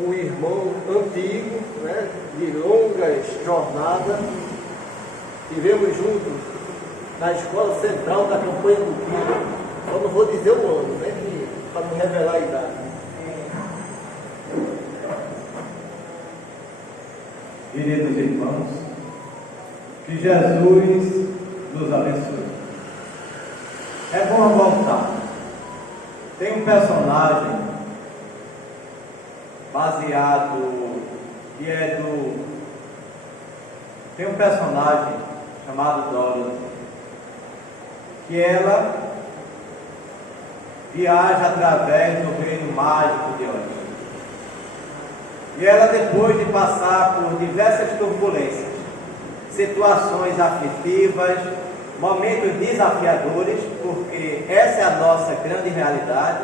um irmão antigo, né, de longas jornadas. Tivemos juntos na Escola Central da Campanha do Tiro. Só não vou dizer o ano, né, para não revelar a idade. Queridos irmãos, que Jesus nos abençoe. É bom voltar. Tem um personagem baseado, tem um personagem chamado Dorothy, que ela viaja através do reino mágico de Oz. E ela, depois de passar por diversas turbulências, situações aflitivas, momentos desafiadores, porque essa é a nossa grande realidade,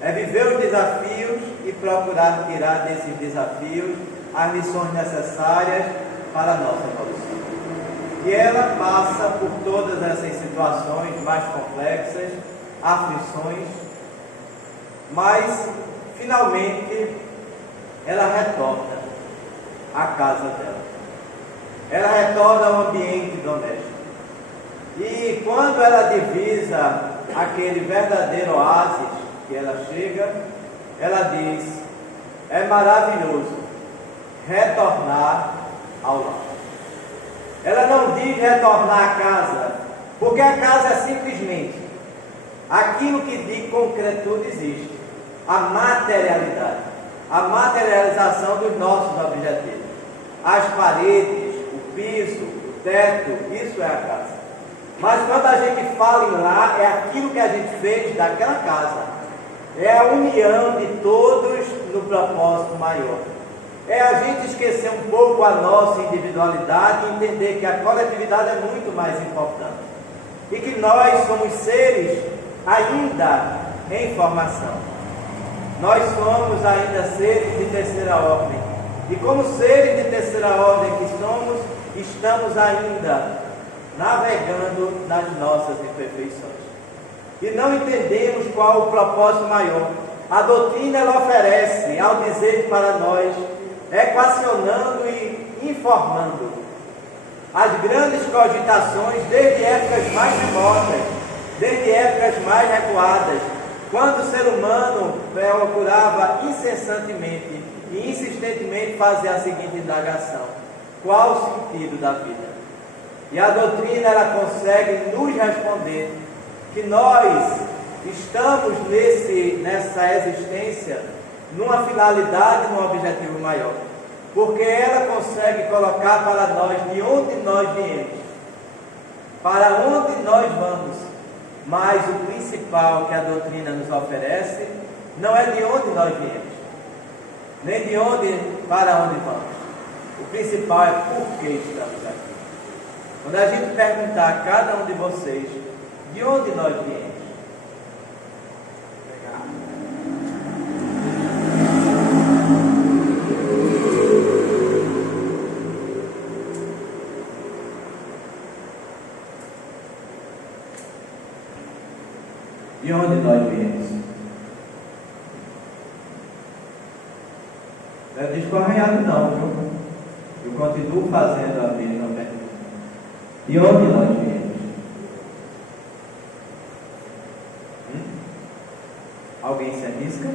é viver os desafios e procurar tirar desses desafios as lições necessárias para a nossa evolução. E ela passa por todas essas situações mais complexas, aflições, mas finalmente ela retorna à casa dela. Ela retorna ao ambiente doméstico. E quando ela divisa aquele verdadeiro oásis que ela chega, ela diz: é maravilhoso retornar ao lar. Ela não diz retornar à casa, porque a casa é simplesmente aquilo que de concretude existe, a materialidade, a materialização dos nossos objetivos. As paredes, o piso, o teto, isso é a casa. Mas quando a gente fala em lar, é aquilo que a gente fez daquela casa. É a união de todos no propósito maior. É a gente esquecer um pouco a nossa individualidade e entender que a coletividade é muito mais importante. E que nós somos seres ainda em formação. Nós somos ainda seres de terceira ordem. E como seres de terceira ordem que somos, estamos ainda navegando nas nossas imperfeições. E não entendemos qual o propósito maior. A doutrina ela oferece, ao dizer para nós, equacionando e informando as grandes cogitações desde épocas mais remotas, desde épocas mais recuadas, quando o ser humano procurava incessantemente e insistentemente fazer a seguinte indagação: qual o sentido da vida? E a doutrina ela consegue nos responder que nós estamos nessa existência numa finalidade, num objetivo maior, porque ela consegue colocar para nós de onde nós viemos, para onde nós vamos. Mas o principal que a doutrina nos oferece não é de onde nós viemos, nem de onde para onde vamos. O principal é por que estamos aqui. Quando a gente perguntar a cada um de vocês de onde nós viemos, de onde nós viemos? Não é descorrenhado não, viu? Eu continuo fazendo a mesma pergunta. De onde nós viemos? Alguém se arrisca?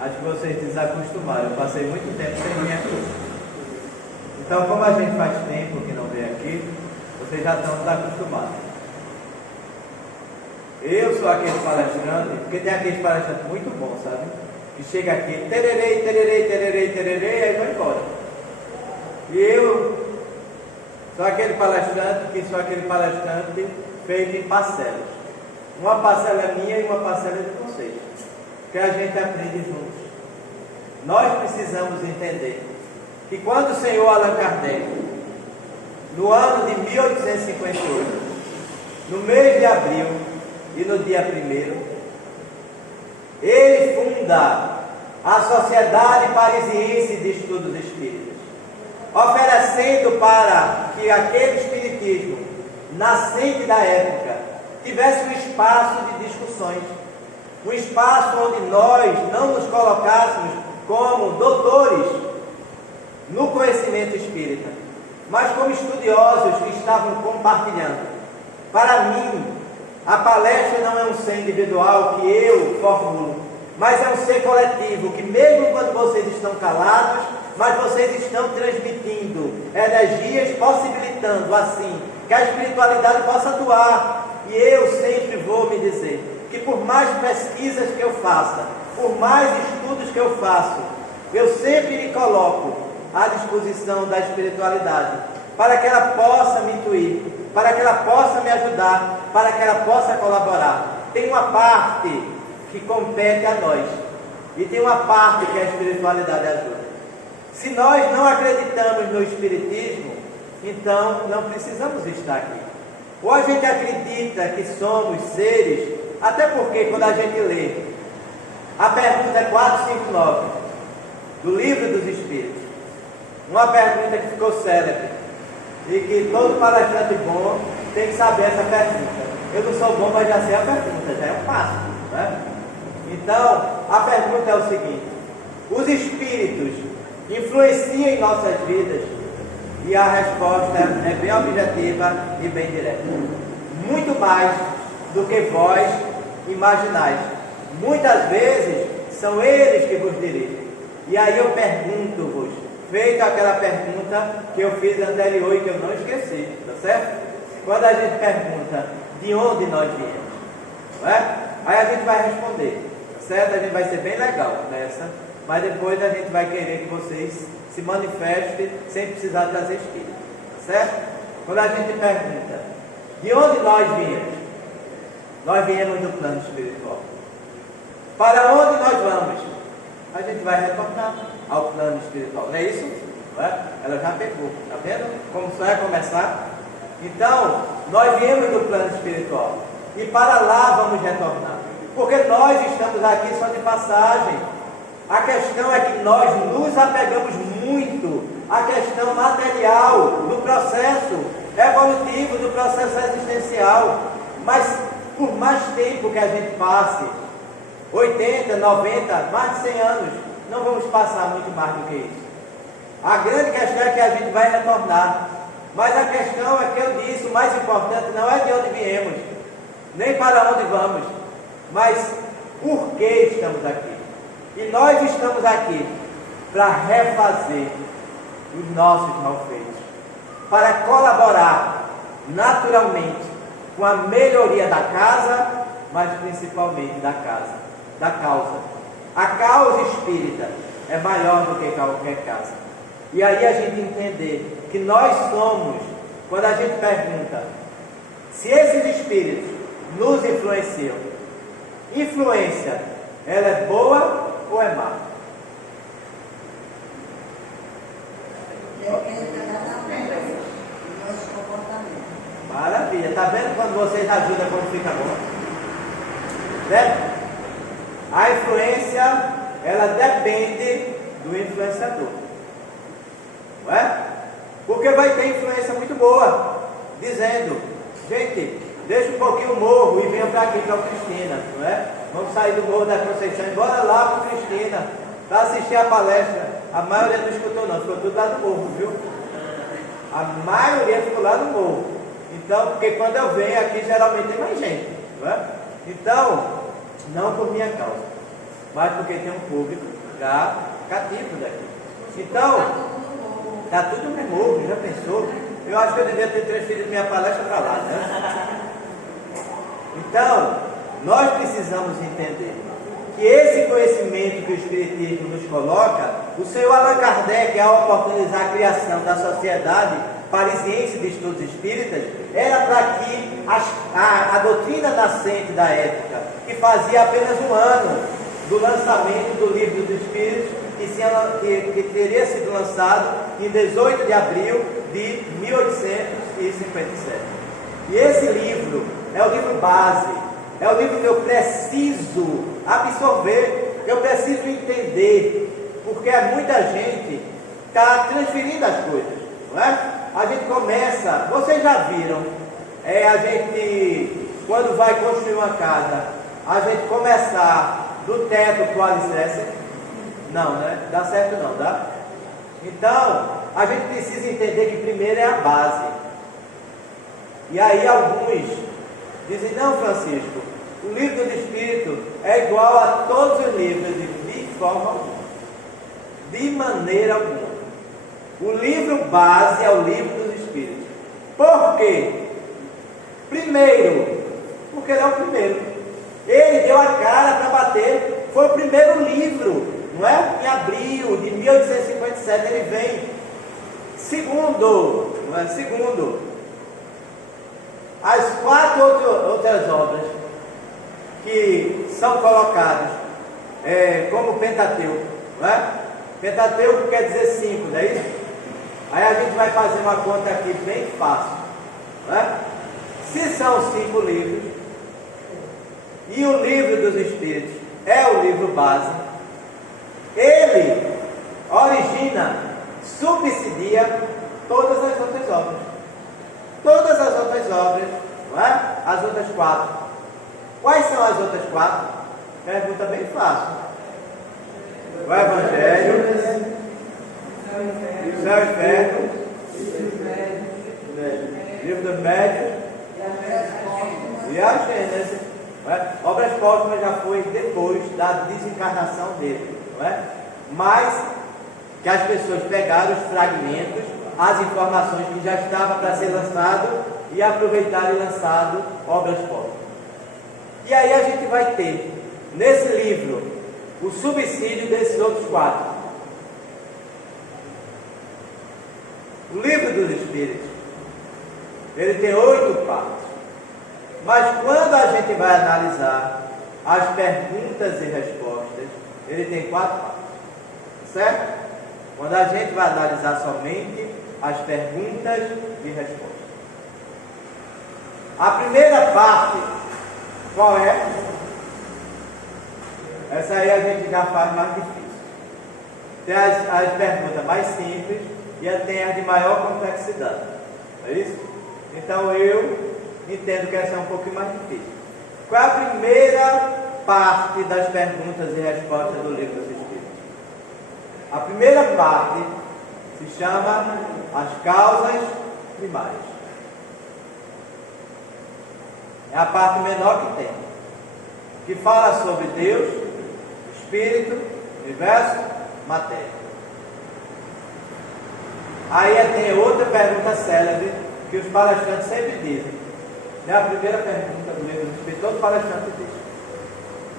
Acho que vocês desacostumaram. Eu passei muito tempo sem vir aqui. Então, como a gente faz tempo que não vem aqui, vocês já estão desacostumados. Eu sou aquele palestrante, porque tem aqueles palestrantes muito bons, sabe? Que chega aqui, tererei, tererei, tererei, tererei, e aí vai embora. E eu sou aquele palestrante feito em parcelas. Uma parcela é minha e uma parcela é de vocês, que a gente aprende juntos. Nós precisamos entender que quando o senhor Allan Kardec, no ano de 1858, no mês de abril e no dia 1º, ele funda a Sociedade Parisiense de Estudos Espíritas, oferecendo para que aquele espiritismo nascente da época tivesse um espaço de discussões. um espaço onde nós não nos colocássemos como doutores no conhecimento espírita, mas como estudiosos que estavam compartilhando. Para mim, a palestra não é um ser individual que eu formulo, mas é um ser coletivo, que mesmo quando vocês estão calados, mas vocês estão transmitindo energias, possibilitando assim que a espiritualidade possa atuar. E eu sempre vou me dizer que por mais pesquisas que eu faça, por mais estudos que eu faço, eu sempre me coloco à disposição da espiritualidade, para que ela possa me intuir, para que ela possa me ajudar, para que ela possa colaborar. Tem uma parte que compete a nós, e tem uma parte que a espiritualidade ajuda. Se nós não acreditamos no espiritismo, então não precisamos estar aqui. Ou a gente acredita que somos seres, até porque quando a gente lê a pergunta 459 do Livro dos Espíritos, uma pergunta que ficou célebre e que todo palestrante bom tem que saber essa pergunta. Eu não sou bom, mas já sei a pergunta, já é um passo, né? Então, a pergunta é o seguinte: os espíritos influenciam em nossas vidas? E a resposta é bem objetiva e bem direta. Muito mais do que vós imaginais. Muitas vezes são eles que vos dirigem. E aí eu pergunto-vos, feita aquela pergunta que eu fiz anterior e que eu não esqueci, tá certo? Quando a gente pergunta de onde nós viemos, não é? Aí a gente vai responder, tá certo? A gente vai ser bem legal nessa, mas depois a gente vai querer que vocês se manifestem sem precisar trazer espírito, tá certo? Quando a gente pergunta de onde nós viemos do plano espiritual. Para onde nós vamos? A gente vai retornar ao plano espiritual, não é isso? Não é? Ela já pegou, está vendo? Como só é começar? Então, nós viemos do plano espiritual e para lá vamos retornar, porque nós estamos aqui só de passagem. A questão é que nós nos apegamos muito à questão material do processo evolutivo, do processo existencial, mas por mais tempo que a gente passe, 80, 90, mais de 100 anos, não vamos passar muito mais do que isso. A grande questão é que a gente vai retornar, mas a questão é que eu disse, o mais importante não é de onde viemos, nem para onde vamos, mas por que estamos aqui. E nós estamos aqui para refazer os nossos malfeitos, para colaborar naturalmente com a melhoria da casa, mas principalmente da causa. A causa espírita é maior do que qualquer casa. E aí a gente entender que nós somos, quando a gente pergunta se esses espíritos nos influenciam, influência, ela é boa ou é má? Maravilha, está vendo quando vocês ajudam como fica bom? Certo? A influência, ela depende do influenciador, não é? Porque vai ter influência muito boa, dizendo, gente, deixa um pouquinho o morro e venha para aqui, para o Cristina, não é? Vamos sair do Morro da Conceição e bora lá para o Cristina, para assistir a palestra. A maioria não escutou não, ficou tudo lá no morro, viu? A maioria ficou lá no morro. Então, porque quando eu venho aqui, geralmente tem mais gente, não é? Então, não por minha causa, mas porque tem um público já cativo daqui. Então, está tudo no morro, já pensou? Eu acho que eu devia ter transferido minha palestra para lá, né? Então, nós precisamos entender que esse conhecimento que o Espiritismo nos coloca, o senhor Allan Kardec, ao oportunizar a criação da Sociedade Parisiense de Estudos Espíritas, era para que a doutrina nascente da época, que fazia apenas um ano do lançamento do Livro dos Espíritos, que teria sido lançado em 18 de abril de 1857. E esse livro é o livro base, é o livro que eu preciso absorver, eu preciso entender, porque muita gente está transferindo as coisas, não é? A gente começa, vocês já viram, a gente, quando vai construir uma casa, a gente começar do teto para o alicerce? Não, né? Dá certo não, dá? Então, a gente precisa entender que primeiro é a base. E aí alguns dizem, não, Francisco, o livro do Espírito é igual a todos os livros, de forma alguma. De maneira alguma. O livro base é o livro dos Espíritos. Por quê? Primeiro, porque ele é o primeiro. Ele deu a cara para bater. Foi o primeiro livro, não é? Em abril de 1857 ele vem. Segundo, não é? Segundo, as 4 outras obras que são colocadas como Pentateuco, não é? Pentateuco quer dizer 5, não é isso? Aí a gente vai fazer uma conta aqui bem fácil, não é? Se são 5 livros, e o livro dos Espíritos é o livro base, ele origina, subsidia todas as outras obras. Todas as outras obras, não é? As outras 4. Quais são as outras 4? Pergunta bem fácil. O Evangelho, o Céu e Inferno, Livro dos Médiuns e a Gênese. Obras póstumas já foi depois da desencarnação dele, não é? Mas que as pessoas pegaram os fragmentos, as informações que já estavam para ser lançado e aproveitaram e lançado obras póstumas. E aí a gente vai ter nesse livro o subsídio desses outros 4. O livro dos Espíritos, ele tem 8 partes. Mas quando a gente vai analisar as perguntas e respostas, ele tem 4 partes. Certo? Quando a gente vai analisar somente as perguntas e respostas. A primeira parte, qual é? Essa aí a gente já faz mais difícil. Tem as perguntas mais simples e tem as de maior complexidade. É isso? Então eu entendo que essa é um pouquinho mais difícil. Qual é a primeira parte das perguntas e respostas do livro dos Espíritos? A primeira parte se chama as causas primárias. É a parte menor que tem, que fala sobre Deus, Espírito, Universo, Matéria. Aí tem outra pergunta célebre que os palestrantes sempre dizem. É a primeira pergunta do livro do Espírito. Todo palestrante diz: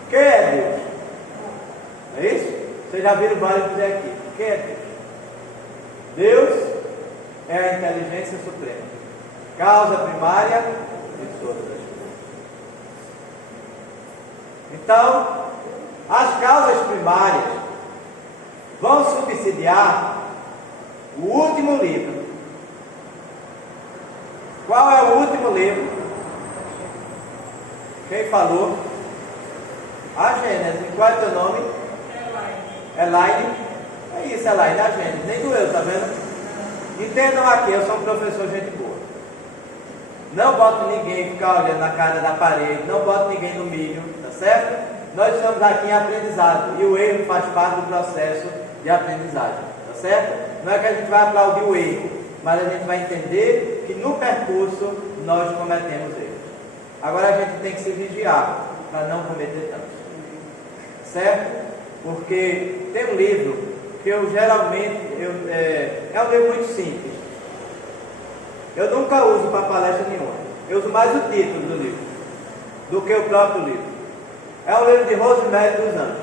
quem é Deus? É isso? Vocês já viram vários dizer aqui. Quem é Deus? Deus é a inteligência suprema, causa primária de todas as coisas. Então, as causas primárias vão subsidiar o último livro. Qual é o último livro? Quem falou? A Gênese. Qual é o teu nome? Elaine. É isso, Elaine, a Gênese. Nem doeu, tá vendo? Entendam aqui, eu sou um professor gente boa. Não boto ninguém ficar olhando na cara da parede, não boto ninguém no milho, tá certo? Nós estamos aqui em aprendizado e o erro faz parte do processo de aprendizagem, tá certo? Não é que a gente vai aplaudir o erro, mas a gente vai entender que no percurso nós cometemos erros. Agora a gente tem que se vigiar para não cometer tantos, certo? Porque tem um livro que eu geralmente, é um livro muito simples. Eu nunca uso para palestra nenhuma. Eu uso mais o título do livro do que o próprio livro. É um livro de Rosemary dos Anjos.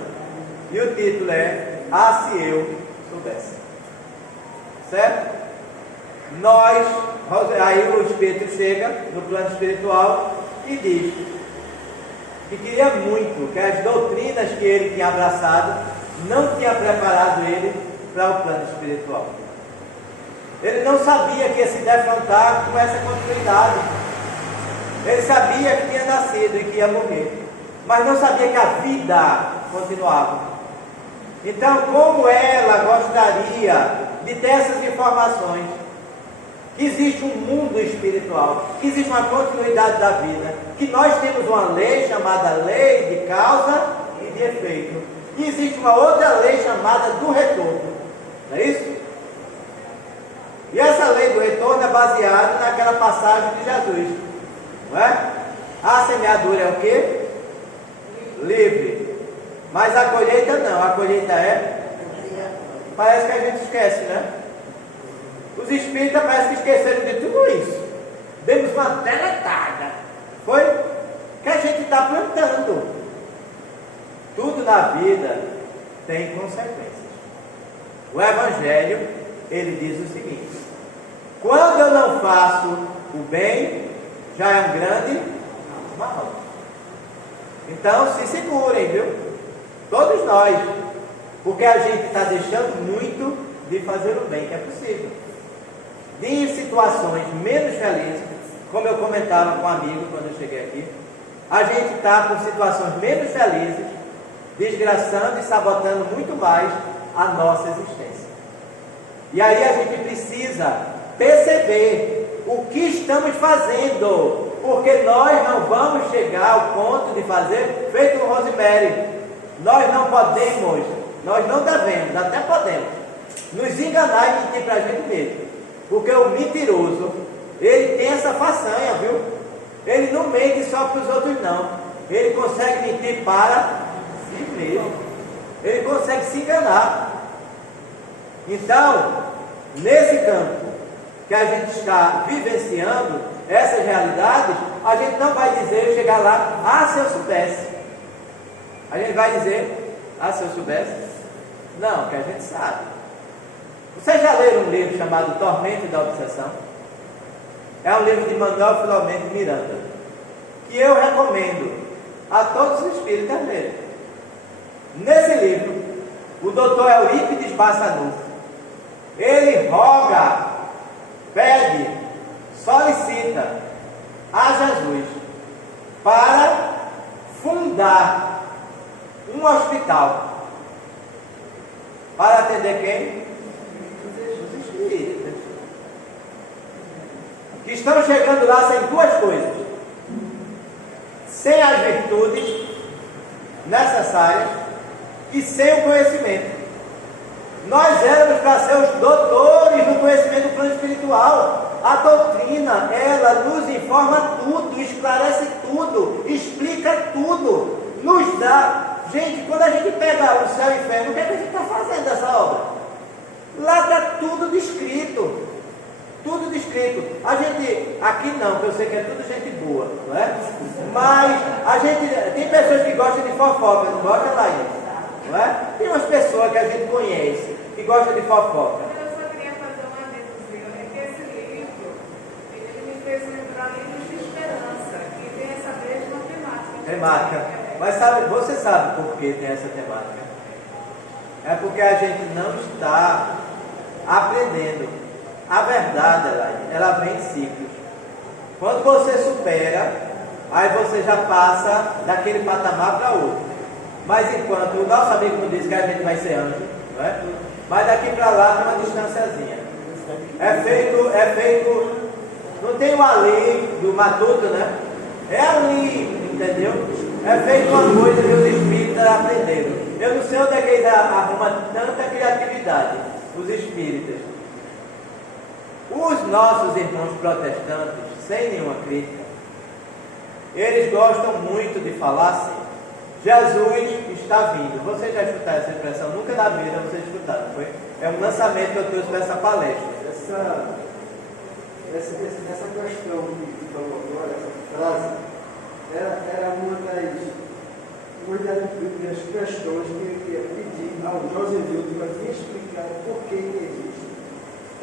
E o título é Ah, se eu soubesse. Certo? Aí o Espírito chega no plano espiritual e diz que queria muito que as doutrinas que ele tinha abraçado não tinha preparado ele para o plano espiritual. Ele não sabia que ia se defrontar com essa continuidade. Ele sabia que tinha nascido e que ia morrer, mas não sabia que a vida continuava. Então, como ela gostaria de ter essas informações, que existe um mundo espiritual, que existe uma continuidade da vida, que nós temos uma lei chamada lei de causa e de efeito, e existe uma outra lei chamada do retorno, não é isso? E essa lei do retorno é baseada naquela passagem de Jesus, não é? A semeadura é o quê? Livre. Mas a colheita não, a colheita é? Parece que a gente esquece, né? Os espíritas parece que esqueceram de tudo isso. Demos uma deletada. Foi? Que a gente está plantando. Tudo na vida tem consequências. O Evangelho, ele diz o seguinte: quando eu não faço o bem, já é um grande mal. Então se segurem, viu? Todos nós. Porque a gente está deixando muito de fazer o bem, que é possível. De situações menos felizes, como eu comentava com um amigo quando eu cheguei aqui, a gente está com situações menos felizes, desgraçando e sabotando muito mais a nossa existência. E aí a gente precisa perceber o que estamos fazendo, porque nós não vamos chegar ao ponto de fazer feito o Rosemary. Nós não podemos, nós não devemos, até podemos nos enganar e mentir para a gente mesmo, porque o mentiroso, ele tem essa façanha, viu? Ele não mente só para os outros não, ele consegue mentir para si mesmo, ele consegue se enganar. Então, nesse campo que a gente está vivenciando essas realidades, a gente não vai dizer, chegar lá, ah, se eu soubesse. A gente vai dizer, ah, se eu soubesse. Não, que a gente sabe. Vocês já leram um livro chamado Tormento da Obsessão? É um livro de Manuel Filomeno de Miranda, que eu recomendo a todos os espíritas lerem. Nesse livro, o doutor Eurípides Bassanufo, ele roga, pede, solicita a Jesus para fundar um hospital para atender quem? Os espíritas, que estão chegando lá sem duas coisas: sem as virtudes necessárias e sem o conhecimento. Nós éramos para ser os doutores do conhecimento do plano espiritual. A doutrina, ela nos informa tudo, esclarece tudo, explica tudo, nos dá. Gente, quando a gente pega o céu e o inferno, o que é que a gente está fazendo dessa obra? Lá está tudo descrito. Tudo descrito. A gente, aqui não, que eu sei que é tudo gente boa, não é? Mas a gente, tem pessoas que gostam de fofoca, não gostam, Laís? Não é? Tem umas pessoas que a gente conhece, que gostam de fofoca. Eu só queria fazer uma adendãozinha, é que esse livro, ele me fez lembrar livros de esperança, que tem essa mesma temática. Mas sabe, você sabe por que tem essa temática? É porque a gente não está aprendendo. A verdade, ela vem em ciclos. Quando você supera, aí você já passa daquele patamar para outro. Mas enquanto o nosso amigo não diz que a gente vai ser anjo, não é? Mas daqui para lá tem uma distanciazinha. É feito, não tem o ali do matuto, né? É ali, entendeu? É feito uma coisa que os espíritas aprenderam. Eu não sei onde é que eles arrumam tanta criatividade, os espíritas. Os nossos irmãos protestantes, sem nenhuma crítica, eles gostam muito de falar assim: Jesus está vindo. Vocês já escutaram essa expressão? Nunca na vida vocês escutaram, foi? É um lançamento que eu trouxe para essa palestra. Essa questão que falou agora, essa frase, era uma das questões que eu pedi ao Josenildo para me explicar por que existe.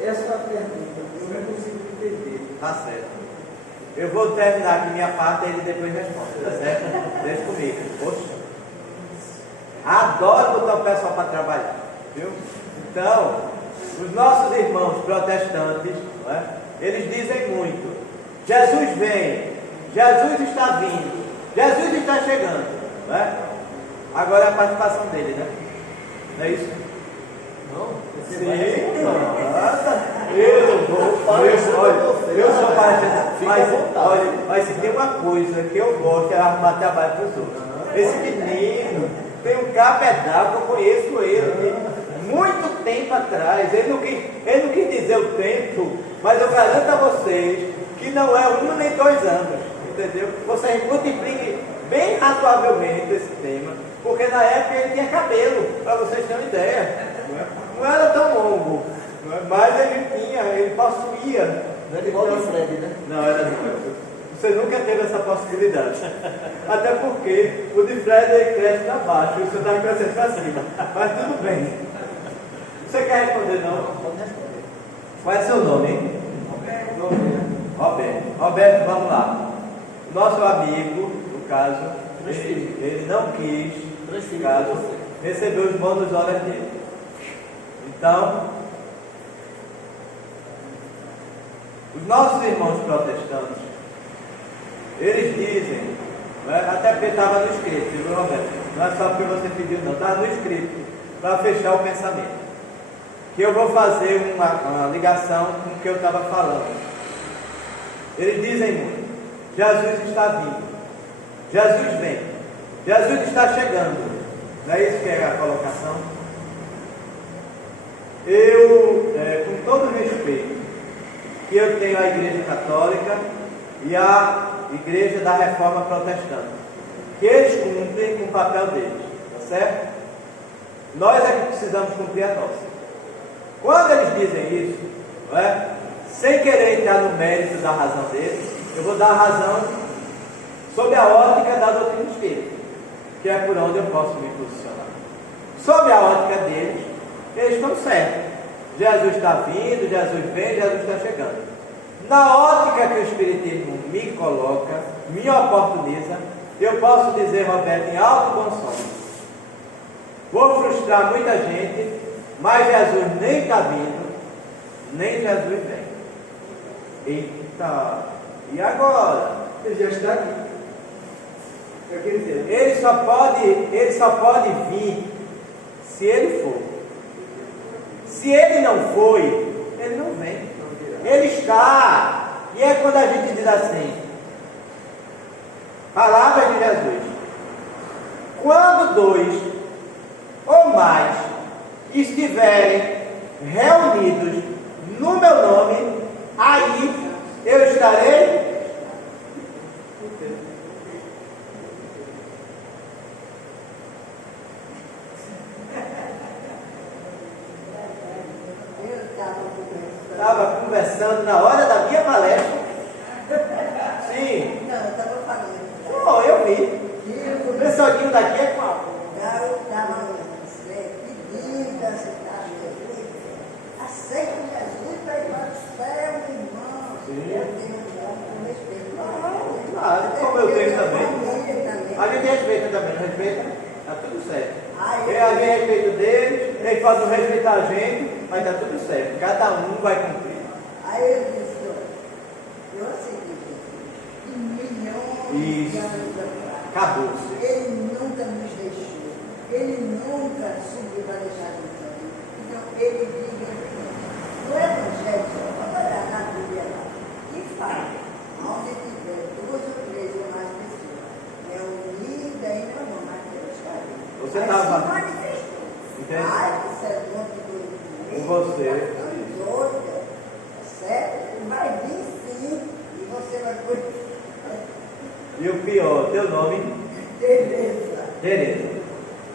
Essa pergunta eu não consigo entender. Tá certo. Eu vou terminar aqui minha parte e ele depois responde, tá certo? Deixa comigo. Poxa. Adoro botar o pessoal para trabalhar, viu? Então, os nossos irmãos protestantes, não é? Eles dizem muito: Jesus vem, Jesus está vindo, Jesus está chegando, não é? Agora é a participação dele, né? Não é isso? Não, você Sim, vai. nossa, eu vou, eu sou palestrinha, Fica à vontade. olha, mas se tem uma coisa que eu gosto é arrumar trabalho para os outros. Esse menino tem um cabedal que eu conheço ele de muito tempo atrás. Ele não quis dizer o tempo, mas eu garanto a vocês que não é 1 nem 2 anos, entendeu? Vocês multipliquem bem razoavelmente esse tema, porque na época ele tinha cabelo, para vocês terem uma ideia. Não era tão longo, mas ele possuía. Não é igual de Fred, né? Não, era não. Você nunca teve essa possibilidade. Até porque o de Fred ele cresce para baixo e o seu está crescendo para cima. Mas tudo bem. Você quer responder não? Pode responder. Qual é seu nome, hein? Roberto. Roberto, vamos lá. Nosso amigo, no caso, ele não quis, no caso, receber os bônus horas dele. Então, os nossos irmãos protestantes, eles dizem, né, até porque estava no escrito, viu, Roberto? Não é só porque você pediu, não, estava no escrito, para fechar o pensamento. Que eu vou fazer uma ligação com o que eu estava falando. Eles dizem muito, Jesus está vindo, Jesus vem, Jesus está chegando. Não é isso que é a colocação? Eu, com todo respeito, que eu tenho a Igreja Católica e a Igreja da Reforma Protestante, que eles cumprem com o papel deles, tá certo? Nós é que precisamos cumprir a nossa. Quando eles dizem isso, não é? Sem querer entrar no mérito da razão deles, eu vou dar a razão sob a ótica da doutrina espírita, que é por onde eu posso me posicionar. Sob a ótica deles, eles estão certos. Jesus está vindo, Jesus vem, Jesus está chegando. Na ótica que o Espiritismo me coloca, me oportuniza, eu posso dizer, Roberto, em alto bom som, vou frustrar muita gente, mas Jesus nem está vindo, nem Jesus vem. Eita, e agora? Ele já está aqui. Ele só pode vir se ele for. Se ele não foi, ele não vem. Ele está. E é quando a gente diz assim, palavras de Jesus, quando 2 ou mais estiverem reunidos no meu nome, aí eu estarei. Estava conversando na hora da minha palestra. Sim. Não, eu estava falando. Não, eu vi. O pessoalzinho daqui é qual? Eu estava pedindo a cidade de Jesus. Aceita Jesus para ir para o céu, irmão. Sim. Eu tenho um respeito. Claro, como eu tenho também. Também. A gente respeita também, não respeita? Está tudo certo. Ah, A gente respeita o deles, eles podem não respeitar a gente, mas está tudo certo. Cada um vai cumprir. Aí eu disse, olha, eu aceitei Jesus. Milhões de anos atrás. Acabou-se. Ele nunca nos deixou. Ele nunca subiu para deixar de nos ouvir. Então, ele diz no Evangelho, só para olhar na Bíblia lá, que fala, onde tiver 2 ou 3 ou mais pessoas, unida em meu nome, aqui eu estarei. Você Aí estava. se manifestou. Entende? Ai, isso é bom que doido. Com você. Doida, certo? Vai vir sim, e você vai poder. E o pior, teu nome? Beleza. Tereza.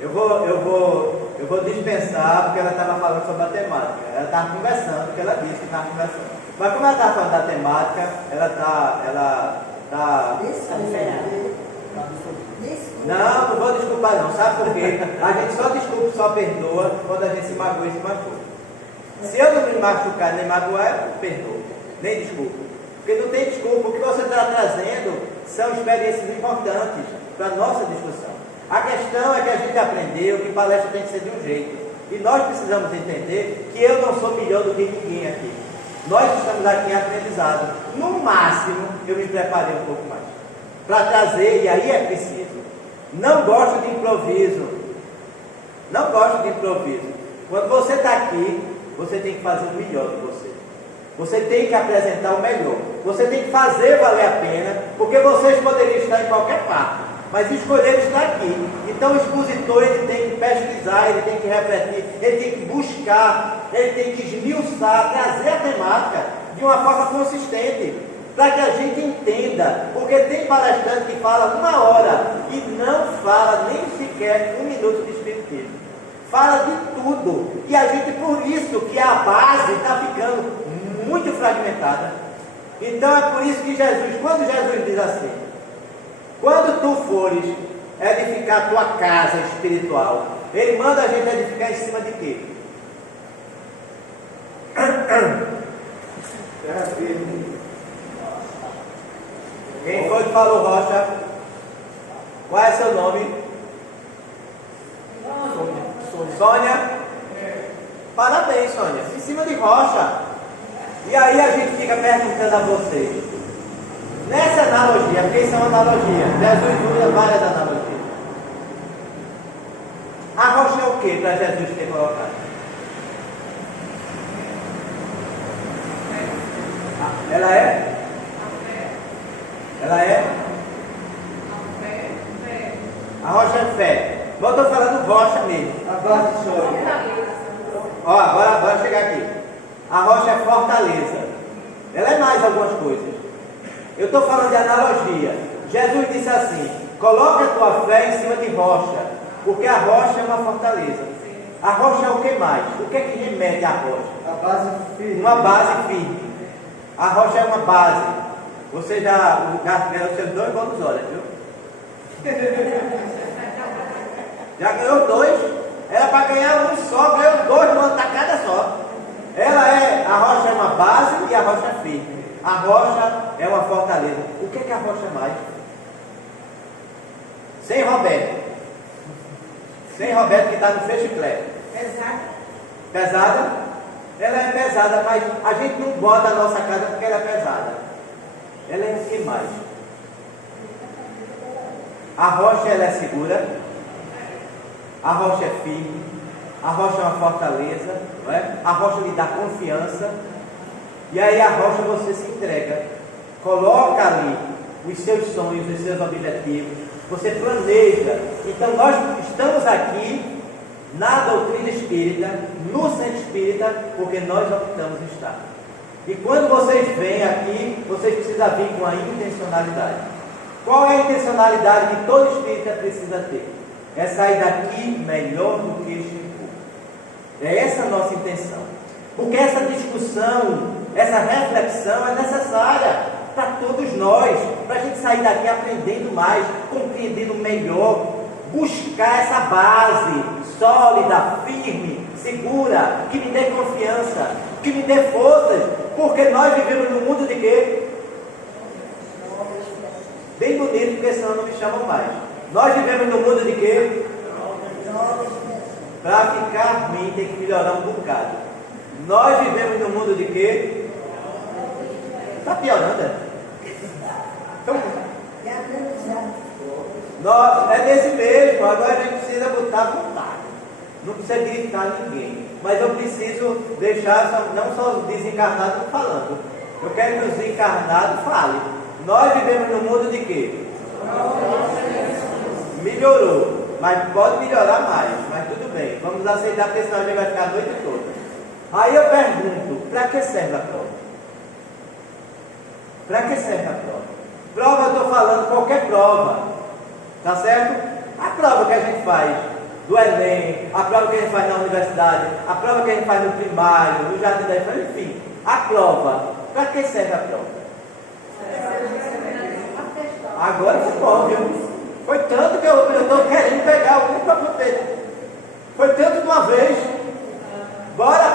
Eu vou dispensar porque ela estava falando sobre a temática. Ela estava conversando, porque ela disse que estava conversando. Mas como ela estava falando da temática, ela está. Não vou desculpar não, sabe por quê? A gente só desculpa, só perdoa quando a gente se magoa e se machuca. Se eu não me machucar nem magoar, eu perdoo, nem desculpa. Porque não tem desculpa, o que você está trazendo são experiências importantes para a nossa discussão. A questão é que a gente aprendeu que palestra tem que ser de um jeito. E nós precisamos entender que eu não sou melhor do que ninguém aqui. Nós estamos aqui em aprendizado. No máximo, eu me preparei um pouco mais para trazer, e aí é preciso. Não gosto de improviso. Não gosto de improviso. Quando você está aqui, você tem que fazer o melhor de você. Você tem que apresentar o melhor. Você tem que fazer valer a pena, porque vocês poderiam estar em qualquer parte, mas escolheram estar aqui. Então o expositor ele tem que pesquisar, ele tem que refletir, ele tem que buscar, ele tem que esmiuçar, trazer a temática de uma forma consistente, para que a gente entenda. Porque tem palestrante que fala 1 hora e não fala nem sequer 1 minuto de espiritismo. Fala de tudo. E a gente, por isso que a base está ficando muito fragmentada. Então é por isso que Jesus, quando Jesus diz assim: quando tu fores edificar a tua casa espiritual, ele manda a gente edificar em cima de quê? Terra firme. Quem foi que falou rocha? Qual é seu nome? Sônia? Parabéns, Sônia. Em cima de rocha. E aí a gente fica perguntando a vocês, nessa analogia, porque isso é uma analogia, Jesus usa várias analogias. A rocha é o que para Jesus ter colocado? Ela é? Ela é? A rocha é fé. Mas eu estou falando rocha mesmo. A base sólida. Ó, agora chegar aqui. A rocha é fortaleza. Ela é mais algumas coisas. Eu estou falando de analogia. Jesus disse assim: coloca a tua fé em cima de rocha, porque a rocha é uma fortaleza. A rocha é o que mais? O que é que remete à rocha? A base firme. Uma base firme. A rocha é uma base. Você já ganhou seus 2 bônus horas, viu? Já ganhou 2. Era para ganhar 1 só, ganhou 2 numa tacada só. A rocha é uma base e a rocha é firme. A rocha é uma fortaleza. O que é que a rocha é mais? Sem Roberto. Sem Roberto que está no fechiclete. Pesada? Ela é pesada, mas a gente não bota a nossa casa porque ela é pesada. Ela é o que mais? A rocha ela é segura. A rocha é firme. A rocha é uma fortaleza, não é? A rocha lhe dá confiança. E aí a rocha você se entrega. Coloca ali os seus sonhos, os seus objetivos. Você planeja. Então nós estamos aqui na doutrina espírita, no centro espírita, porque nós optamos estar. E quando vocês vêm aqui, vocês precisam vir com a intencionalidade. Qual é a intencionalidade que todo espírita precisa ter? É sair daqui melhor do que chegou. É essa a nossa intenção. Porque essa discussão, essa reflexão é necessária para todos nós, para a gente sair daqui aprendendo mais, compreendendo melhor, buscar essa base sólida, firme, segura, que me dê confiança, que me dê forças, porque nós vivemos num mundo de quê? Bem bonito, porque senão não me chamam mais. Nós vivemos num mundo de quê? Para ficar ruim tem que melhorar um bocado. Nós vivemos num mundo de quê? Está piorando, é? Então, é desse mesmo. Agora a gente precisa botar vontade. Não precisa gritar ninguém. Mas eu preciso deixar não só os desencarnados falando. Eu quero que os encarnados falem. Nós vivemos num mundo de quê? Melhorou. Mas pode melhorar mais. Mas tudo bem. Vamos aceitar, porque senão a gente vai ficar a noite toda. Aí eu pergunto, para que serve a prova? Para que serve a prova? Prova, eu estou falando qualquer prova. Tá certo? A prova que a gente faz do Enem, a prova que a gente faz na universidade, a prova que a gente faz no primário, no jardim da infância, enfim. A prova. Para que serve a prova? Agora foi bom, viu? Foi tanto que eu estou querendo pegar algum para poder. Foi tanto de uma vez. Bora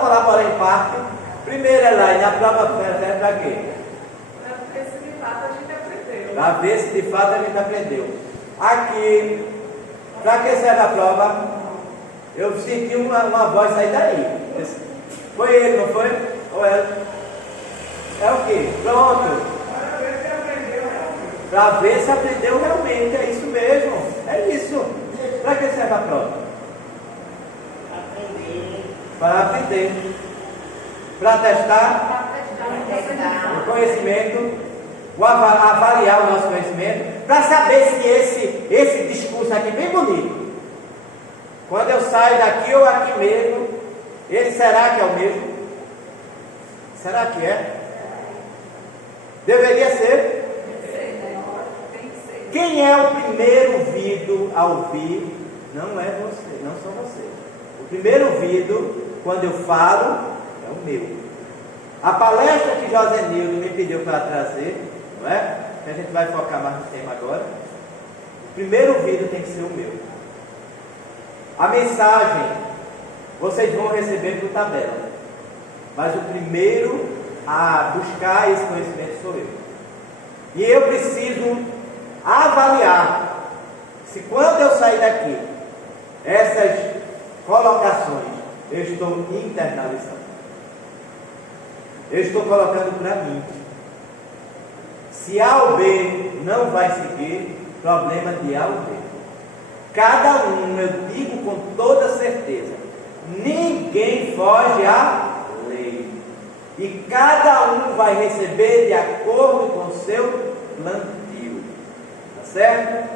colaborar em parte. Primeiro, Elaine, a prova serve para quê? Para ver se de fato a gente aprendeu. Para ver se de fato a gente aprendeu. Aqui, para que serve a prova? Eu senti uma voz sair daí. Foi ele, não foi? Ou ela? É o quê? Pronto. Para ver se aprendeu realmente. É isso mesmo. É isso. Para que serve a prova? Para aprender. Para testar o conhecimento, avaliar o nosso conhecimento, para saber se esse discurso aqui é bem bonito. Quando eu saio daqui ou aqui mesmo, ele será que é o mesmo? Será que é? Deveria ser? Quem é o primeiro ouvido a ouvir? Não é você, não são vocês. O primeiro ouvido, quando eu falo, é o meu. A palestra que José Nildo me pediu para trazer, não é? Que a gente vai focar mais no tema agora. O primeiro ouvido tem que ser o meu. A mensagem, vocês vão receber por tabela. Mas o primeiro a buscar esse conhecimento sou eu. E eu preciso avaliar se quando eu sair daqui, essas colocações eu estou internalizando. Eu estou colocando para mim. Se A ou B não vai seguir, problema de A ou B. Cada um, eu digo com toda certeza, ninguém foge à lei. E cada um vai receber de acordo com o seu plantio. Tá certo?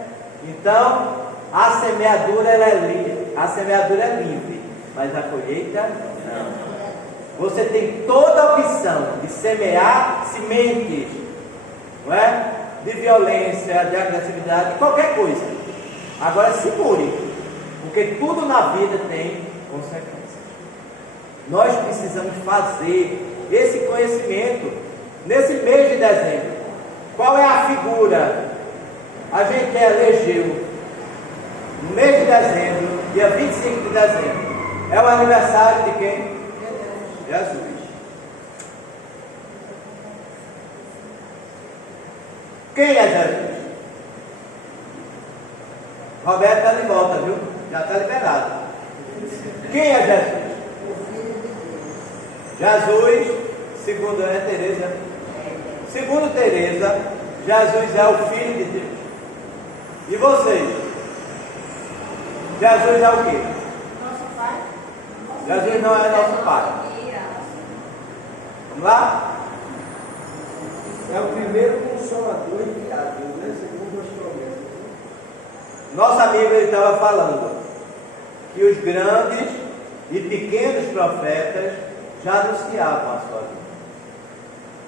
Então, a semeadura ela é livre. A semeadura é livre, mas a colheita não. Você tem toda a opção de semear sementes, não é? De violência, de agressividade, de qualquer coisa. Agora segure, porque tudo na vida tem consequências. Nós precisamos fazer esse conhecimento nesse mês de dezembro. Qual é a figura? A gente elegeu no mês de dezembro, dia 25 de dezembro. É o aniversário de quem? Jesus. Quem é Jesus? Roberto está de volta, viu? Já está liberado. Quem é Jesus? Jesus, segundo Teresa, segundo Teresa, Jesus é o Filho de Deus. E vocês? Jesus é o quê? Nosso Pai. Jesus não é nosso Pai. Vamos lá? É o primeiro consolador e criador, né? Segundo as promessas. Nosso amigo ele estava falando que os grandes e pequenos profetas já anunciavam a sua vida.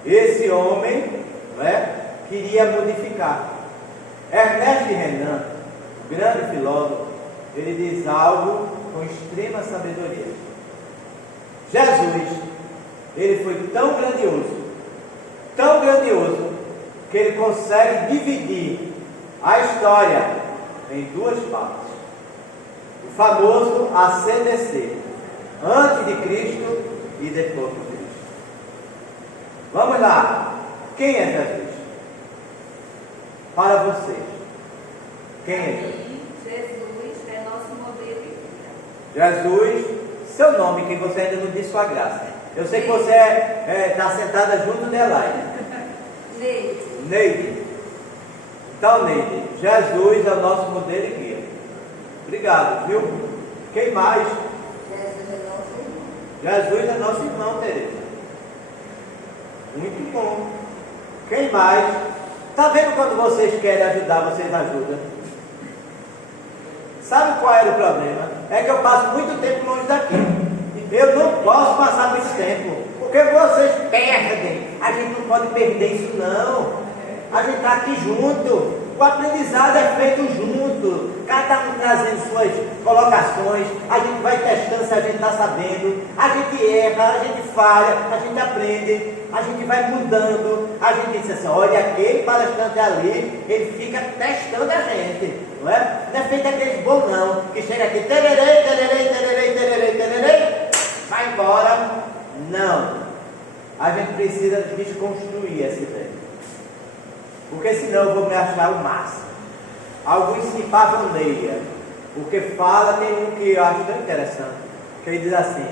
Esse homem, não é, queria modificar. Ernest Renan, grande filósofo, ele diz algo com extrema sabedoria. Jesus, ele foi tão grandioso, que ele consegue dividir a história em duas partes. O famoso ACDC, antes de Cristo e depois de Cristo. Vamos lá. Quem é Jesus? Para vocês. Quem é Jesus? Jesus é nosso modelo e guia. Jesus, seu nome, que você ainda não disse sua graça. Eu sei que você está sentada junto dela. Neide. Então, Neide, Jesus é o nosso modelo e guia. Obrigado, viu? Quem mais? Jesus é nosso irmão, Teresa. Muito bom. Quem mais? Está vendo quando vocês querem ajudar, vocês ajudam? Sabe qual era o problema? É que eu passo muito tempo longe daqui. Eu não posso passar muito tempo, porque vocês perdem. A gente não pode perder isso não. A gente está aqui junto. O aprendizado é feito junto. Cada um trazendo suas colocações. A gente vai testando se a gente está sabendo. A gente erra, a gente falha, a gente aprende. A gente vai mudando. A gente diz assim, olha, aquele palestrante ali, ele fica testando a gente. Não é? Não é feito aqueles bom não, que chega aqui, tererê, tererê, tererê, tererê, tererê, vai embora. Não. A gente precisa desconstruir essa ideia. Porque senão eu vou me achar o máximo. Alguns se pavoneiam. Porque fala, tem um que eu acho tão interessante, que ele diz assim,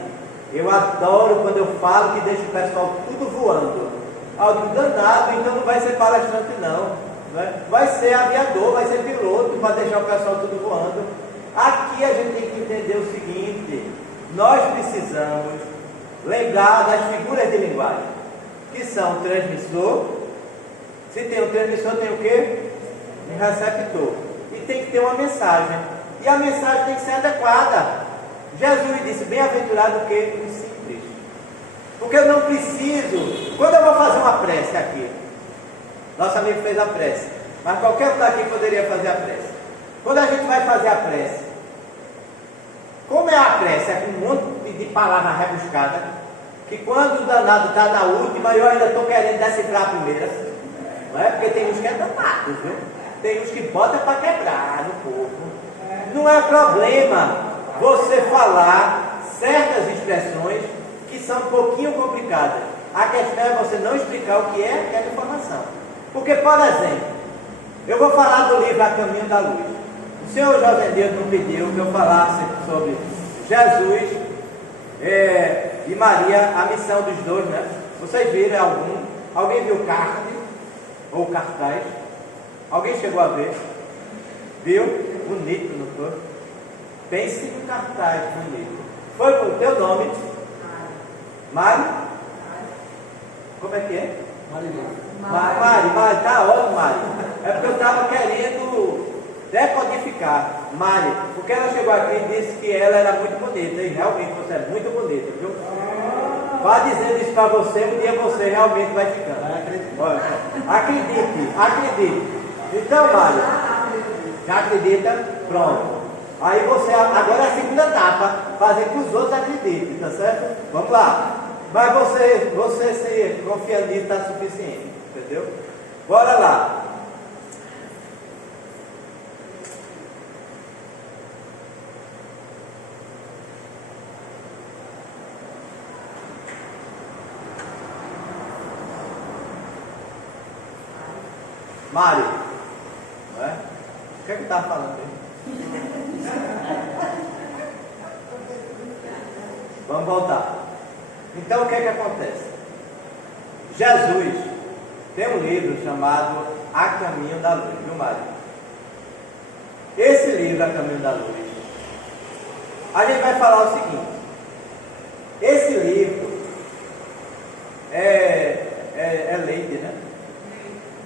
eu adoro quando eu falo que deixa o pessoal tudo voando. Algo danado, então não vai ser palestrante não. Vai ser aviador, vai ser piloto, para deixar o pessoal tudo voando. Aqui a gente tem que entender o seguinte, nós precisamos lembrar das figuras de linguagem, que são o transmissor. Se tem um transmissor, tem o quê? Um receptor. E tem que ter uma mensagem. E a mensagem tem que ser adequada. Jesus disse, bem-aventurado o que? Os simples. Porque eu não preciso, quando eu vou fazer uma prece aqui, nosso amigo fez a prece, mas qualquer um daqui poderia fazer a prece. Quando a gente vai fazer a prece, como é a prece? É com um monte de palavras rebuscadas, que quando o danado está na última, eu ainda estou querendo decifrar a primeira. Não é? Porque tem uns que é danado, viu? Tem uns que botam para quebrar no povo. Não é problema você falar certas expressões que são um pouquinho complicadas. A questão é você não explicar o que é aquela informação. Porque, por exemplo, eu vou falar do livro A Caminho da Luz. O senhor José Deus me pediu que eu falasse sobre Jesus e Maria, a missão dos dois, né? Vocês viram algum? Alguém viu carta ou cartaz? Alguém chegou a ver? Viu? Bonito, não foi? Pense no cartaz bonito. Foi com o teu nome? Mari? Como é que é? Mari, tá ótimo, Mari. É porque eu estava querendo decodificar Mari, porque ela chegou aqui e disse que ela era muito bonita, e realmente você é muito bonita, viu? Vá dizendo isso para você, um dia você realmente vai ficando. Acredite. Então, Mari, já acredita? Pronto. Aí você, agora é a segunda etapa, fazer que os outros acreditem, tá certo? Vamos lá. Mas você se confiando nisso está suficiente, entendeu? Bora lá. Mário, não é? O que é que está falando aí? Vamos voltar. Então o que é que acontece? Jesus tem um livro chamado A Caminho da Luz, viu, Mário? Esse livro, A Caminho da Luz, a gente vai falar o seguinte: esse livro é Leide, né?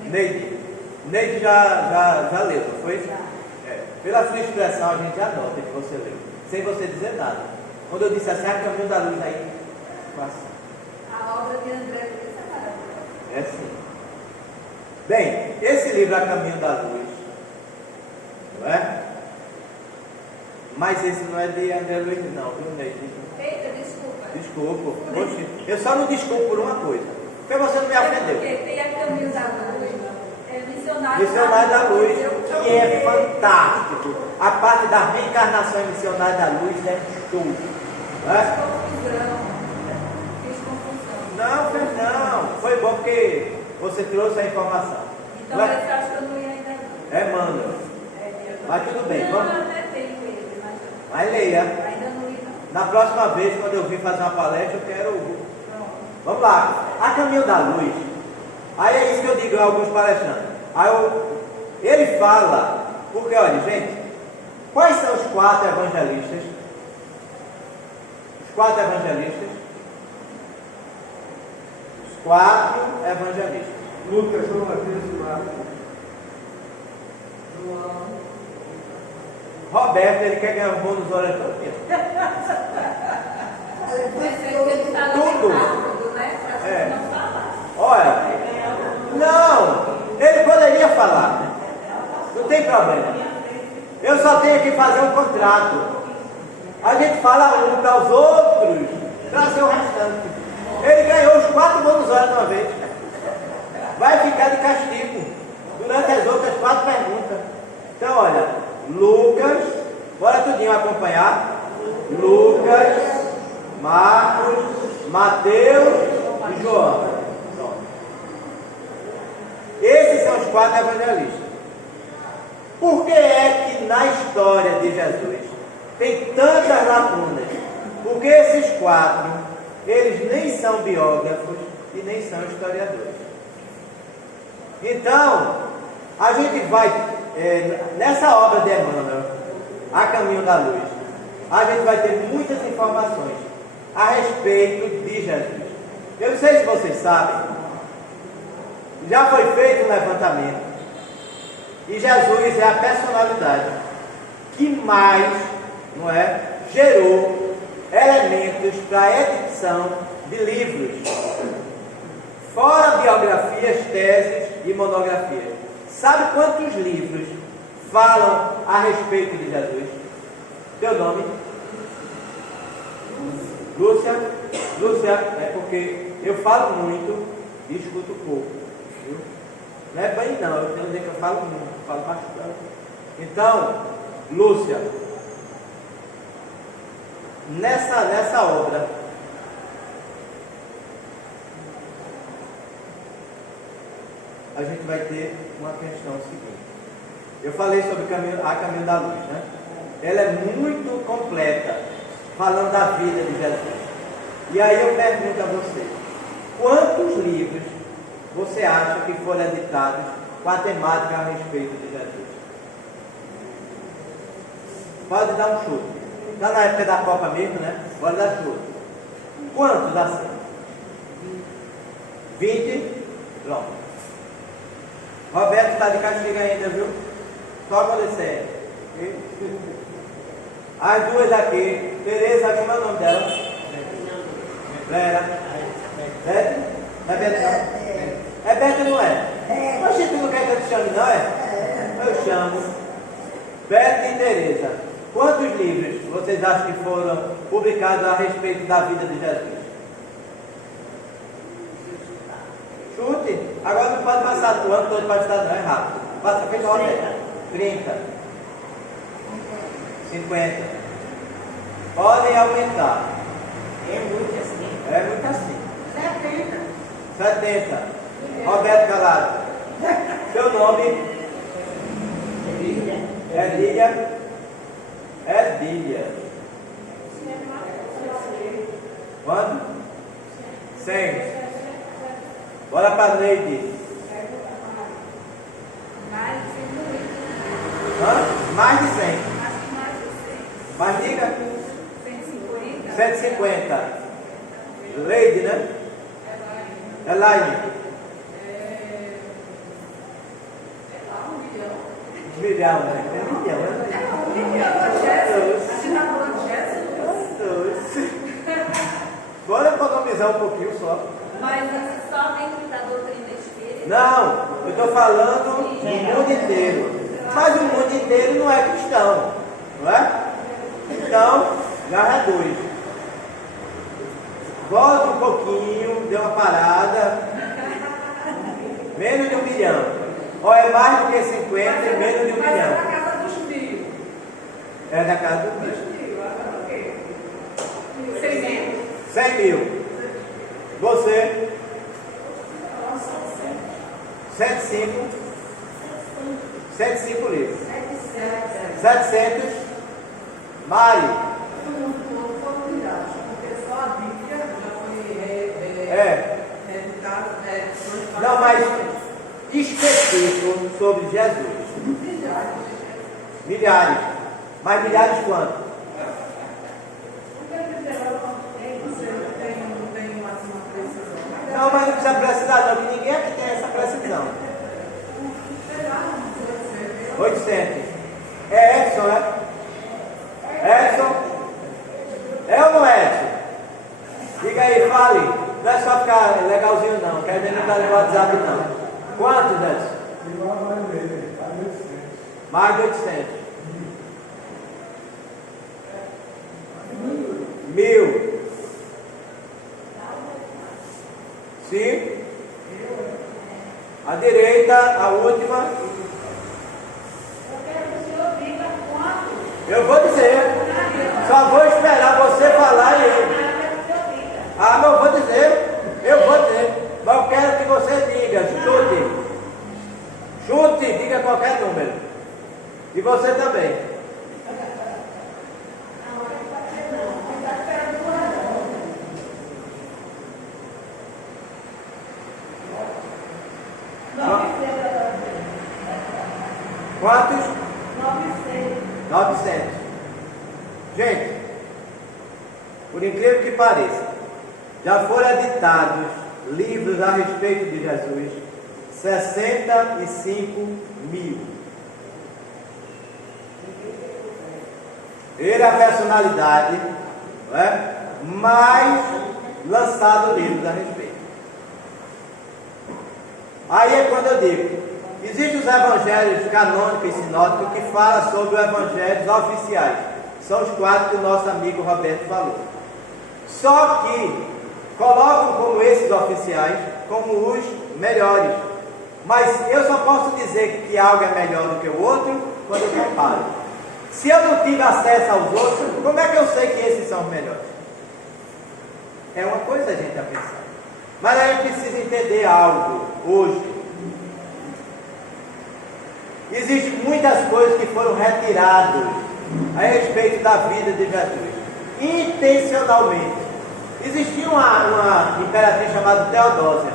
Neide já leu, não foi? Pela sua expressão a gente já nota que você leu, sem você dizer nada. Quando eu disse assim, A Caminho da Luz, aí passa. A obra de André Luiz é maravilhosa. É sim. Bem, esse livro A Caminho da Luz, não é? Mas esse não é de André Luiz não, viu, Neide? Eita, desculpa. Desculpa. Oxe, eu só não desculpo por uma coisa, porque você não me ofendeu. Porque tem A Caminho da Luz, Missionário da Luz, que é fantástico. A parte da reencarnação em Missionário da Luz é tudo. Fiz confusão. Não, fez não. Foi bom porque você trouxe a informação. Então esse eu acho que eu não ia ainda não. É Manuel. Mas tudo bem, não, vamos. Eu até tenho ele, Mas leia. ainda não ia não. Na próxima vez, quando eu vir fazer uma palestra, eu quero. Pronto. Vamos lá. A Caminho da Luz. Aí é isso que eu digo a alguns palestrantes. Ele fala, porque olha, gente, quais são os 4 evangelistas? Os 4 evangelistas? Os 4 evangelistas. Lucas, João, Mateus e Marcos. Roberto, ele quer ganhar um bônus hora todo dia. Tudo. Né? É. Não falar. Olha, não, ele poderia falar, não tem problema. Eu só tenho que fazer um contrato. A gente fala um para os outros, para ser o restante. Ele ganhou os 4 bônus horas de uma vez. Vai ficar de castigo durante as outras 4 perguntas. Então, olha, Lucas, bora tudinho acompanhar. Lucas, Marcos, Mateus e João. Pronto. Esses são os 4 evangelistas. Por que é que na história de Jesus tem tantas lacunas? Porque esses 4, eles nem são biógrafos e nem são historiadores. Então, a gente vai, nessa obra de Emmanuel, A Caminho da Luz, a gente vai ter muitas informações a respeito de Jesus. Eu não sei se vocês sabem, já foi feito um levantamento e Jesus é a personalidade que mais, não é, gerou elementos para a edição de livros, fora biografias, teses e monografias. Sabe quantos livros falam a respeito de Jesus? Teu nome? Lúcia? Lúcia, é porque eu falo muito e escuto pouco, viu? Não é bem não, eu tenho que dizer que eu falo muito, eu falo bastante. Então, Lúcia, nessa obra, a gente vai ter uma questão seguinte. Eu falei sobre a Caminho da Luz, né? Ela é muito completa, falando da vida de Jesus. E aí eu pergunto a você, quantos livros você acha que foram editados com a temática a respeito de Jesus? Pode dar um chute. Está na época da Copa mesmo, né? Pode dar chute. Quantos assim? 20? Pronto. Roberto está de castigo ainda, viu? Só acontecendo. As duas aqui. Tereza, como é o nome dela? Vera. Bete? Não é Bete não? É Bete não é? Oxe, tu não quer que eu te chame não é? Eu chamo. Bete e Tereza. Quantos livros vocês acham que foram publicados a respeito da vida de Jesus? Chute. Agora não pode passar o ano todo para estar não, é rápido. Passa feito a ordem. 30. 50. Podem aumentar. É muito assim. É muito assim. 70. 70. Roberto Calado. Seu nome? Edília. Edília. Quanto? 100. Bora para a Neide. Mais de 100. Mas diga. 150. Leide, né? Elaine. Um milhão, né? É milhão, Bora economizar um pouquinho só. Mas isso só dentro da doutrina espírita? Não, eu estou falando do mundo inteiro. Mas o mundo inteiro não é cristão, não é? Então, já reduz. Volta um pouquinho, dê uma parada. Menos de 1 milhão. Ou é mais do que 50 e menos de 1 milhão. É da casa dos mil. É da casa do bicho. 100 mil. Você? 105. 105 livros. 700. Mari. Porque só a Bíblia já foi editada. Não, mas específico sobre Jesus. Milhares. Mas milhares quanto? Não, mas não precisa precisar não, que ninguém aqui tem essa precisão. 800. É Edson, né? Edson? É ou não é Edson? Diga aí, fale. Não é só ficar legalzinho não, quer dizer que não está no WhatsApp não. Quantos, Edson? Mais de 800. 1000. Sim. A direita, a última. Eu vou dizer. Só vou esperar você falar e eu. Ah, mas eu vou dizer. Eu vou dizer. Mas eu quero que você diga. Chute. Chute, diga qualquer número. E você também. Quantos? 900. Gente, por incrível que pareça, já foram editados livros a respeito de Jesus, 65 mil. Ele é a personalidade, não é, mais lançado livros a respeito. Aí é quando eu digo, existem os evangelhos canônicos e sinóticos que falam sobre os evangelhos oficiais. São os 4 que o nosso amigo Roberto falou. Só que colocam como esses oficiais como os melhores. Mas eu só posso dizer que algo é melhor do que o outro quando eu comparo. Se eu não tive acesso aos outros, como é que eu sei que esses são os melhores? É uma coisa a gente a pensar. Mas a gente precisa entender algo hoje. Existem muitas coisas que foram retiradas a respeito da vida de Jesus, intencionalmente. Existia uma imperatriz chamada Teodósia,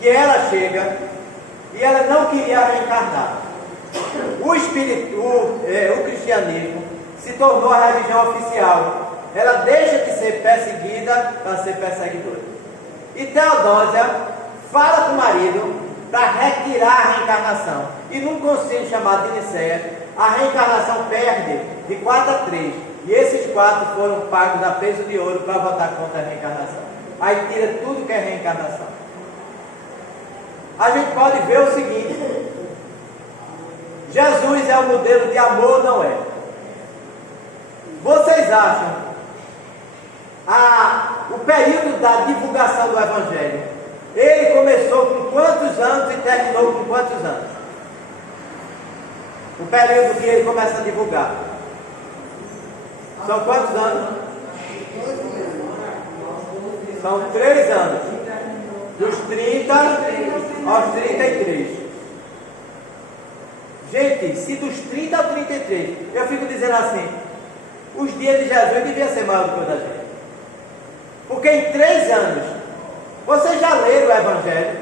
que ela chega e ela não queria reencarnar. O cristianismo se tornou a religião oficial. Ela deixa de ser perseguida para ser perseguidora. E Teodósia fala com o marido para retirar a reencarnação. E num concílio chamado de Nicéia, a reencarnação perde de 4 a 3. E esses 4 foram pagos a peso de ouro para votar contra a reencarnação. Aí tira tudo que é reencarnação. A gente pode ver o seguinte: Jesus é o modelo de amor ou não é? Vocês acham o período da divulgação do Evangelho, ele começou com quantos anos e terminou com quantos anos? O período que ele começa a divulgar são quantos anos? São 3 anos, dos 30 aos 33. Gente, se dos 30 aos 33, eu fico dizendo assim, os dias de Jesus deviam ser maior do que o da gente. Porque em 3 anos, vocês já leram o Evangelho,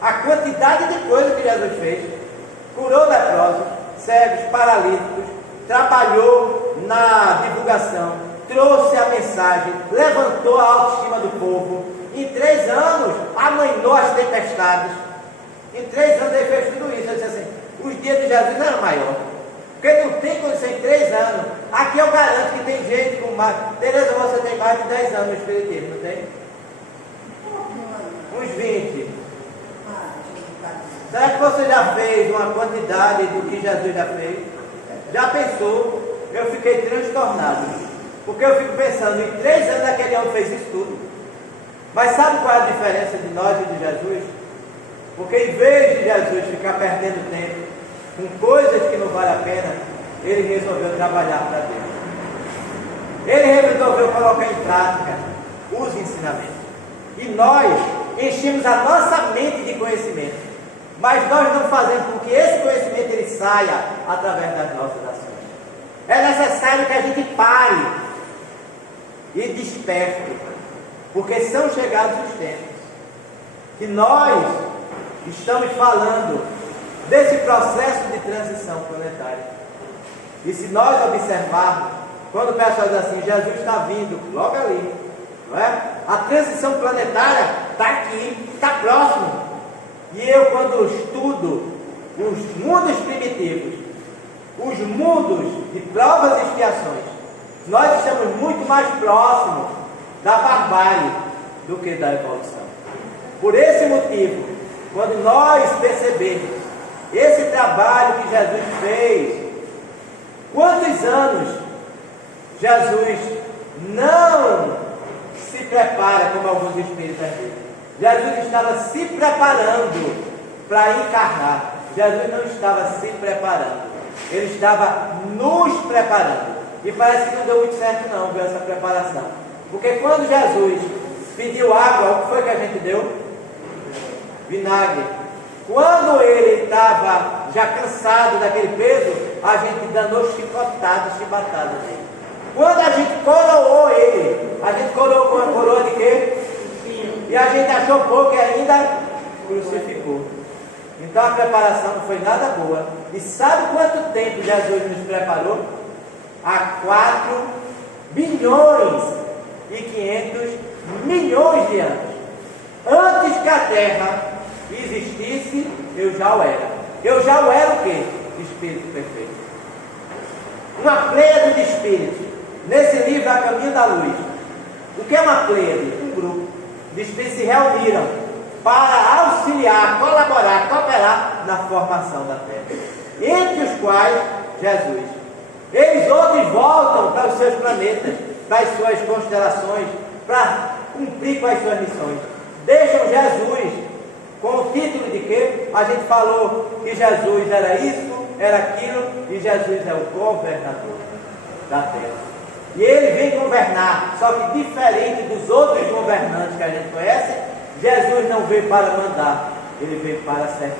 a quantidade de coisas que Jesus fez, curou leprosos, cegos, paralíticos, trabalhou na divulgação, trouxe a mensagem, levantou a autoestima do povo. Em 3 anos, amainou as tempestades. Em 3 anos ele fez tudo isso. Eu disse assim, os dias de Jesus eram maiores. Porque não tem condição em 3 anos. Aqui eu garanto que tem gente com mais. Tereza, você tem mais de 10 anos no Espiritismo, não tem? Uns 20. Será que você já fez uma quantidade do que Jesus já fez? Já pensou? Eu fiquei transtornado. Porque eu fico pensando, em 3 anos aquele homem fez isso tudo. Mas sabe qual é a diferença de nós e de Jesus? Porque em vez de Jesus ficar perdendo tempo com coisas que não valem a pena, ele resolveu trabalhar para Deus. Ele resolveu colocar em prática os ensinamentos. E nós enchemos a nossa mente de conhecimento, mas nós não fazemos com que esse conhecimento ele saia através das nossas ações. É necessário que a gente pare e desperte, porque são chegados os tempos que nós estamos falando desse processo de transição planetária. E se nós observarmos, quando o pessoal diz assim, Jesus está vindo, logo ali, não é? A transição planetária está aqui, está próximo. E eu, quando estudo os mundos primitivos, os mundos de provas e expiações, nós estamos muito mais próximos da barbárie do que da evolução. Por esse motivo, quando nós percebemos esse trabalho que Jesus fez, quantos anos Jesus não se prepara, como alguns espíritas dizem? Jesus estava se preparando para encarnar. Jesus não estava se preparando, ele estava nos preparando. E parece que não deu muito certo não, essa preparação. Porque quando Jesus pediu água, o que foi que a gente deu? Vinagre. Quando ele estava já cansado daquele peso, a gente danou chicotadas, chibatadas nele. Quando a gente coroou ele, a gente coroou com uma coroa de quê? E a gente achou pouco e ainda crucificou. Então a preparação não foi nada boa. E sabe quanto tempo Jesus nos preparou? Há 4 bilhões 500 milhões de anos. Antes que a Terra existisse, eu já o era. Eu já o era o quê? Espírito perfeito. Uma pleiade de espíritos. Nesse livro, A Caminho da Luz. O que é uma pleiade? Um grupo de espíritos se reuniram para auxiliar, colaborar, cooperar na formação da Terra. Entre os quais, Jesus. Eles outros voltam para os seus planetas, para as suas constelações, para cumprir com as suas missões. Deixam Jesus com o título de quê? A gente falou que Jesus era isso, era aquilo, e Jesus é o governador da terra. E ele vem governar, só que diferente dos outros governantes que a gente conhece, Jesus não veio para mandar, ele veio para servir.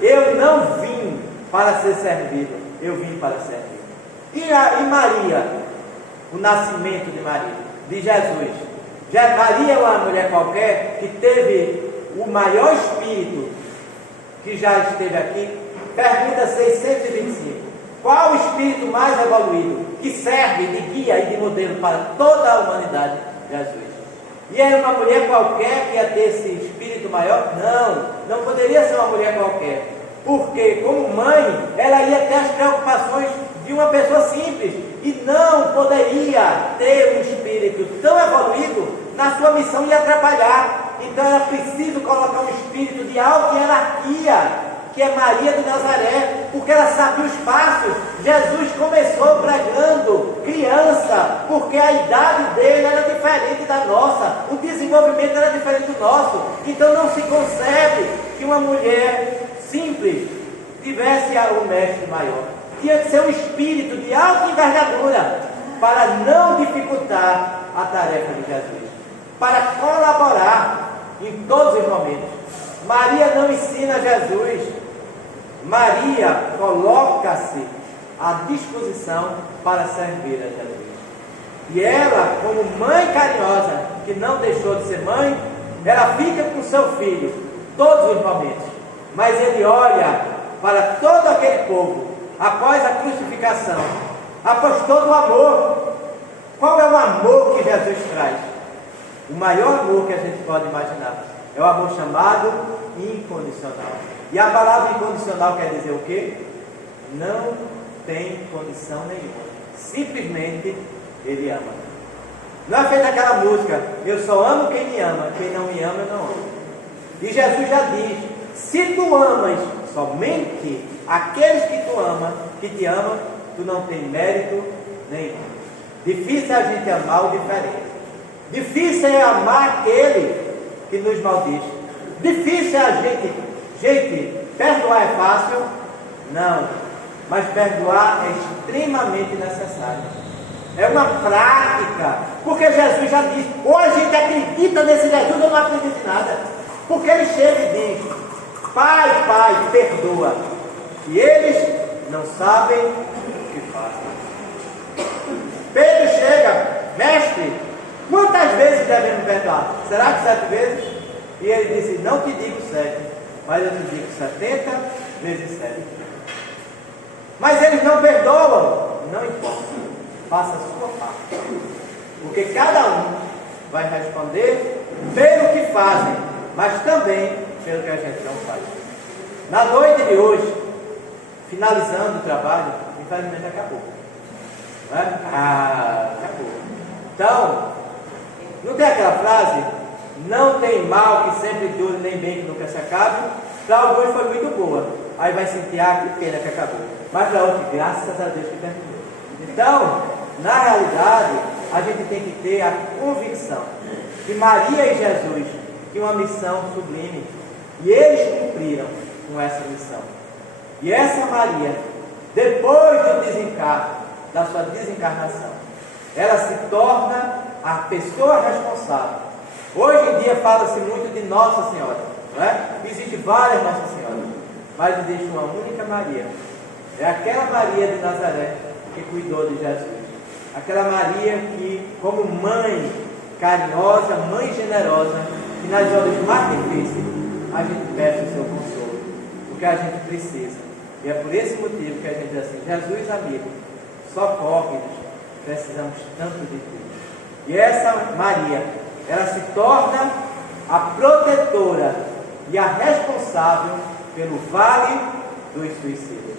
Eu não vim para ser servido, eu vim para servir. E Maria, o nascimento de Maria, de Jesus. Maria é uma mulher qualquer que teve o maior espírito que já esteve aqui. Pergunta 625. Qual o espírito mais evoluído que serve de guia e de modelo para toda a humanidade? Jesus. E era uma mulher qualquer que ia ter esse espírito maior? Não poderia ser uma mulher qualquer. Porque, como mãe, ela ia ter as preocupações de uma pessoa simples e não poderia ter um espírito tão evoluído na sua missão e atrapalhar. Então era preciso colocar um espírito de alta hierarquia, que é Maria de Nazaré, porque ela sabia os passos. Jesus começou pregando criança, porque a idade dele era diferente da nossa, o desenvolvimento era diferente do nosso. Então não se concebe que uma mulher simples tivesse um mestre maior. Tinha que ser um espírito de alta envergadura para não dificultar a tarefa de Jesus, para colaborar em todos os momentos. Maria não ensina Jesus, Maria coloca-se à disposição para servir a Jesus. E ela, como mãe carinhosa, que não deixou de ser mãe, ela fica com seu filho todos os momentos. Mas ele olha para todo aquele povo, após a crucificação, após todo o amor. Qual é o amor que Jesus traz? O maior amor que a gente pode imaginar é o amor chamado incondicional. E a palavra incondicional quer dizer o quê? Não tem condição nenhuma. Simplesmente Ele ama. Não é feita aquela música, eu só amo quem me ama, quem não me ama eu não amo. E Jesus já diz, se tu amas somente aqueles que tu ama, que te amam, tu não tem mérito nenhum. Difícil é a gente amar o diferente. Difícil é amar aquele que nos maldiz. Difícil é a gente, perdoar é fácil? Não, mas perdoar é extremamente necessário. É uma prática, porque Jesus já disse, ou a gente acredita nesse Jesus ou não acredita em nada. Porque ele chega e diz, Pai, Pai, perdoa, e eles não sabem o que fazem. Pedro chega, mestre, quantas vezes devemos perdoar? Será que 7 vezes? E ele disse, não te digo 7, mas eu te digo 70 vezes 7. Mas eles não perdoam. Não importa, faça a sua parte, porque cada um vai responder pelo que fazem, mas também pelo que a gente não faz. Na noite de hoje, finalizando o trabalho, infelizmente acabou. Não é? Acabou. Então, não tem aquela frase, não tem mal que sempre dure, nem bem que nunca se acabe. Para alguns foi muito boa, aí vai sentir, que pena que acabou. Mas para outros, graças a Deus que terminou. Então, na realidade, a gente tem que ter a convicção que Maria e Jesus tinham uma missão sublime, e eles cumpriram com essa missão. E essa Maria, depois do desencarne, da sua desencarnação, ela se torna a pessoa responsável. Hoje em dia fala-se muito de Nossa Senhora, não é? Existem várias Nossa Senhoras, mas existe uma única Maria. É aquela Maria de Nazaré que cuidou de Jesus. Aquela Maria que, como mãe carinhosa, mãe generosa, que nas horas mais difíceis a gente pede o seu consolo, porque a gente precisa. E é por esse motivo que a gente diz assim, Jesus amigo, socorre-nos, precisamos tanto de ti. E essa Maria, ela se torna a protetora e a responsável pelo vale dos suicidas.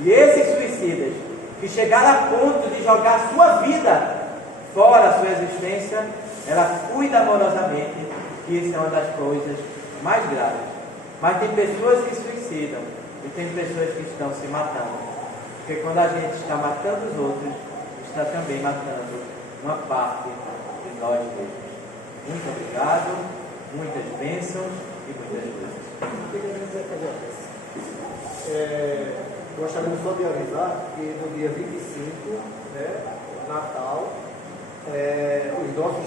E esses suicidas que chegaram a ponto de jogar sua vida fora a sua existência, ela cuida amorosamente, que isso é uma das coisas mais graves. Mas tem pessoas que suicidam e tem pessoas que estão se matando. Porque quando a gente está matando os outros, está também matando uma parte de nós mesmos. Muito obrigado, muitas bênçãos e muitas coisas. Gostaríamos só de avisar que no dia 25, né, Natal, os nossos